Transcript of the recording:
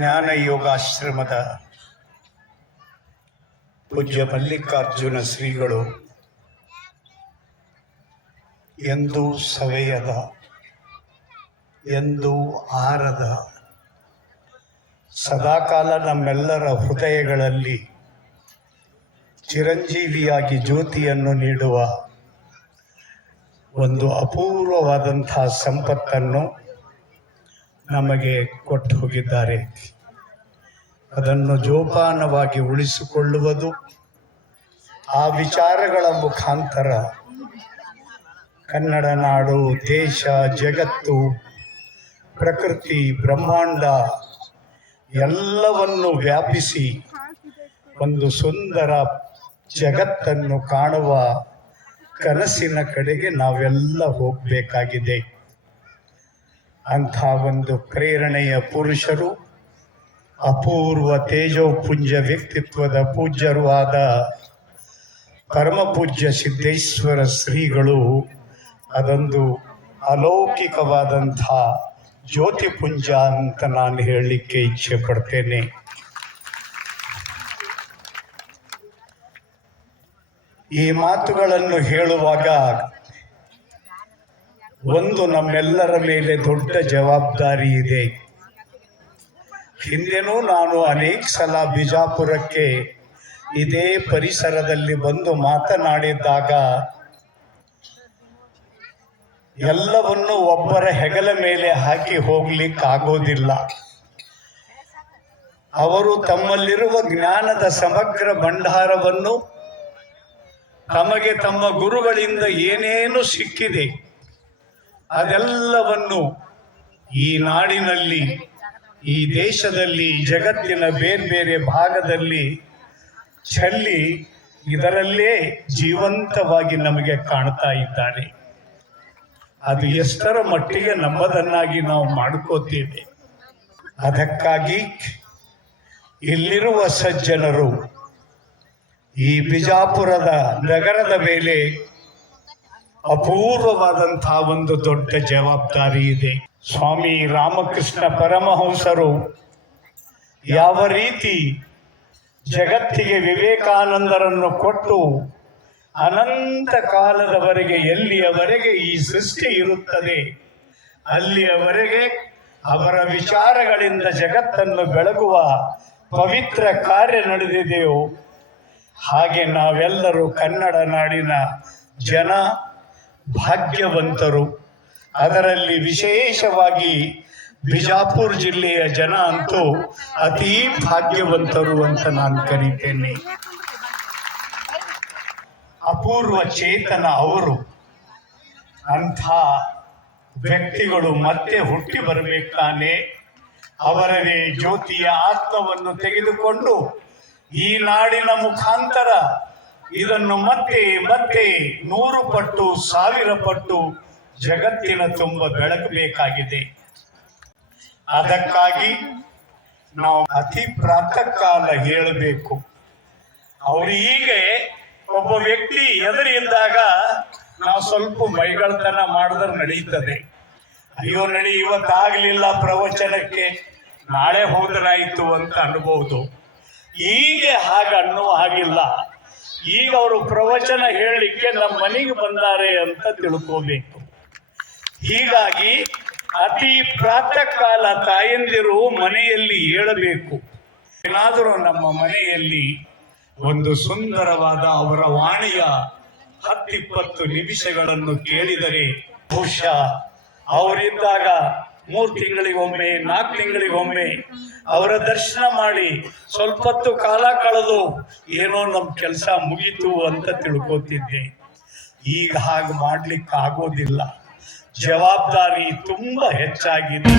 ಜ್ಞಾನ ಯೋಗಾಶ್ರಮದ ಪೂಜ್ಯ ಮಲ್ಲಿಕಾರ್ಜುನ ಶ್ರೀಗಳು ಎಂದು ಸವೆಯದ, ಎಂದು ಆರದ, ಸದಾಕಾಲ ನಮ್ಮೆಲ್ಲರ ಹೃದಯಗಳಲ್ಲಿ ಚಿರಂಜೀವಿಯಾಗಿ ಜ್ಯೋತಿಯನ್ನು ನೀಡುವ ಒಂದು ಅಪೂರ್ವವಾದಂತಹ ಸಂಪತ್ತನ್ನು ನಮಗೆ ಕೊಟ್ಟು ಹೋಗಿದ್ದಾರೆ. ಅದನ್ನು ಜೋಪಾನವಾಗಿ ಉಳಿಸಿಕೊಳ್ಳುವುದು ಆ ವಿಚಾರಗಳ ಮುಖಾಂತರ. ಕನ್ನಡ ನಾಡು, ದೇಶ, ಜಗತ್ತು, ಪ್ರಕೃತಿ, ಬ್ರಹ್ಮಾಂಡ ಎಲ್ಲವನ್ನು ವ್ಯಾಪಿಸಿ ಒಂದು ಸುಂದರ ಜಗತ್ತನ್ನು ಕಾಣುವ ಕನಸಿನ ಕಡೆಗೆ ನಾವೆಲ್ಲ ಹೋಗಬೇಕಾಗಿದೆ. ಅಂಥ ಒಂದು ಪ್ರೇರಣೆಯ ಪುರುಷರು, ಅಪೂರ್ವ ತೇಜೋಪುಂಜ ವ್ಯಕ್ತಿತ್ವದ ಪೂಜ್ಯರು ಆದ ಪರಮಪೂಜ್ಯ ಸಿದ್ದೇಶ್ವರ ಶ್ರೀಗಳು, ಅದೊಂದು ಅಲೌಕಿಕವಾದಂಥ ಜ್ಯೋತಿಪುಂಜ ಅಂತ ನಾನು ಹೇಳಲಿಕ್ಕೆ ಇಚ್ಛೆ ಪಡ್ತೇನೆ ಈ ಮಾತುಗಳನ್ನು ಹೇಳುವಾಗ ಒಂದು ನಮ್ಮೆಲ್ಲರ ಮೇಲೆ ದೊಡ್ಡ ಜವಾಬ್ದಾರಿ ಇದೆ. ಹಿಂದೆನೂ ನಾನು ಅನೇಕ ಸಲ ಬಿಜಾಪುರಕ್ಕೆ ಇದೇ ಪರಿಸರದಲ್ಲಿ ಬಂದು ಮಾತನಾಡಿದ್ದಾಗ ಎಲ್ಲವನ್ನು ಒಬ್ಬರ ಹೆಗಲ ಮೇಲೆ ಹಾಕಿ ಹೋಗ್ಲಿಕ್ಕಾಗೋದಿಲ್ಲ. ಅವರು ತಮ್ಮಲ್ಲಿರುವ ಜ್ಞಾನದ ಸಮಗ್ರ ಭಂಡಾರವನ್ನು ತಮಗೆ ತಮ್ಮ ಗುರುಗಳಿಂದ ಏನೇನು ಸಿಕ್ಕಿದೆ. ಅದೆಲ್ಲವನ್ನು ಈ ನಾಡಿನಲ್ಲಿ, ಈ ದೇಶದಲ್ಲಿ ಜಗತ್ತಿನ ಬೇರೆ ಬೇರೆ ಭಾಗದಲ್ಲಿ ಚೆಲ್ಲಿ ಇದರಲ್ಲೇ ಜೀವಂತವಾಗಿ ನಮಗೆ ಕಾಣ್ತಾ ಇದ್ದಾನೆ ಅದು ಎಷ್ಟರ ಮಟ್ಟಿಗೆ ನಮ್ಮದನ್ನಾಗಿ ನಾವು ಮಾಡ್ಕೋತೇವೆ. ಅದಕ್ಕಾಗಿ ಇಲ್ಲಿರುವ ಸಜ್ಜನರು ಈ ಬಿಜಾಪುರದ ನಗರದ ಮೇಲೆ ಅಪೂರ್ವವಾದಂತಹ ಒಂದು ದೊಡ್ಡ ಜವಾಬ್ದಾರಿ ಇದೆ. ಸ್ವಾಮಿ ರಾಮಕೃಷ್ಣ ಪರಮಹಂಸರು ಯಾವ ರೀತಿ ಜಗತ್ತಿಗೆ ವಿವೇಕಾನಂದರನ್ನು ಕೊಟ್ಟು ಅನಂತ ಕಾಲದವರೆಗೆ ಎಲ್ಲಿಯವರೆಗೆ ಈ ಸೃಷ್ಟಿ ಇರುತ್ತದೆ, ಅಲ್ಲಿಯವರೆಗೆ ಅವರ ವಿಚಾರಗಳಿಂದ ಜಗತ್ತನ್ನು ಬೆಳಗುವ ಪವಿತ್ರ ಕಾರ್ಯ ನಡೆದಿದೆಯೋ, ಹಾಗೆ ನಾವೆಲ್ಲರೂ ಕನ್ನಡ ನಾಡಿನ ಜನ ಭಾಗ್ಯವಂತರು. ಅದರಲ್ಲಿ ವಿಶೇಷವಾಗಿ ಬಿಜಾಪುರ ಜಿಲ್ಲೆಯ ಜನ ಅಂತೂ ಅತೀ ಭಾಗ್ಯವಂತರು ಅಂತ ನಾನು ಕರೀತೇನೆ. ಅಪೂರ್ವ ಚೇತನ ಅವರು ಅಂಥ ವ್ಯಕ್ತಿಗಳು ಮತ್ತೆ ಹುಟ್ಟಿ ಬರಬೇಕಾನೆ ಅವರದೇ ಜ್ಯೋತಿಯ ಆತ್ಮವನ್ನು ತೆಗೆದುಕೊಂಡು ಈ ನಾಡಿನ ಮುಖಾಂತರ ಇದನ್ನು ಮತ್ತೆ ಮತ್ತೆ ನೂರು ಪಟ್ಟು, ಸಾವಿರ ಪಟ್ಟು ಜಗತ್ತಿನ ತುಂಬ ಬೆಳಕಬೇಕಾಗಿದೆ. ಅದಕ್ಕಾಗಿ ನಾವು ಅತಿ ಪ್ರಾತಃ ಕಾಲ ಹೇಳಬೇಕು. ಅವರು ಈಗ ಒಬ್ಬ ವ್ಯಕ್ತಿ ಎದುರಿದ್ದಾಗ ನಾವು ಸ್ವಲ್ಪ ಮೈಗಳತನ ಮಾಡಿದ್ರೆ ನಡೀತದೆ. ಅಯ್ಯೋ ನಡಿ, ಇವತ್ತಾಗಲಿಲ್ಲ ಪ್ರವಚನಕ್ಕೆ, ನಾಳೆ ಹೋದರಾಯಿತು ಅಂತ ಅನ್ಬೋದು. ಈಗ ಹಾಗೆ ಅನ್ನೋ ಹಾಗಿಲ್ಲ. ಈಗ ಅವರು ಪ್ರವಚನ ಹೇಳಲಿಕ್ಕೆ ನಮ್ಮ ಮನೆಗೆ ಬಂದಾರೆ ಅಂತ ತಿಳ್ಕೋಬೇಕು. ಹೀಗಾಗಿ ಅತಿ ಪ್ರಾತಃ ಕಾಲ ತಾಯಂದಿರು ಮನೆಯಲ್ಲಿ ಹೇಳಬೇಕು. ಏನಾದರೂ ನಮ್ಮ ಮನೆಯಲ್ಲಿ ಒಂದು ಸುಂದರವಾದ ಅವರ ವಾಣಿಯ ಹತ್ತಿಪ್ಪತ್ತು ನಿಮಿಷಗಳನ್ನು ಕೇಳಿದರೆ ಬಹುಶಃ ಅವರಿದ್ದಾಗ ಮೂರು ತಿಂಗಳಿಗೊಮ್ಮೆ ನಾಲ್ಕು ತಿಂಗಳಿಗೊಮ್ಮೆ ಅವರ ದರ್ಶನ ಮಾಡಿ ಸ್ವಲ್ಪ ಹೊತ್ತು ಕಾಲ ಕಳೆದು ಏನೋ ನಮ್ಮ ಕೆಲಸ ಮುಗೀತು ಅಂತ ತಿಳ್ಕೊತಿದ್ದೆ. ಈಗ ಹಾಗೆ ಮಾಡ್ಲಿಕ್ಕೆ ಆಗೋದಿಲ್ಲ. ಜವಾಬ್ದಾರಿ ತುಂಬ ಹೆಚ್ಚಾಗಿದೆ.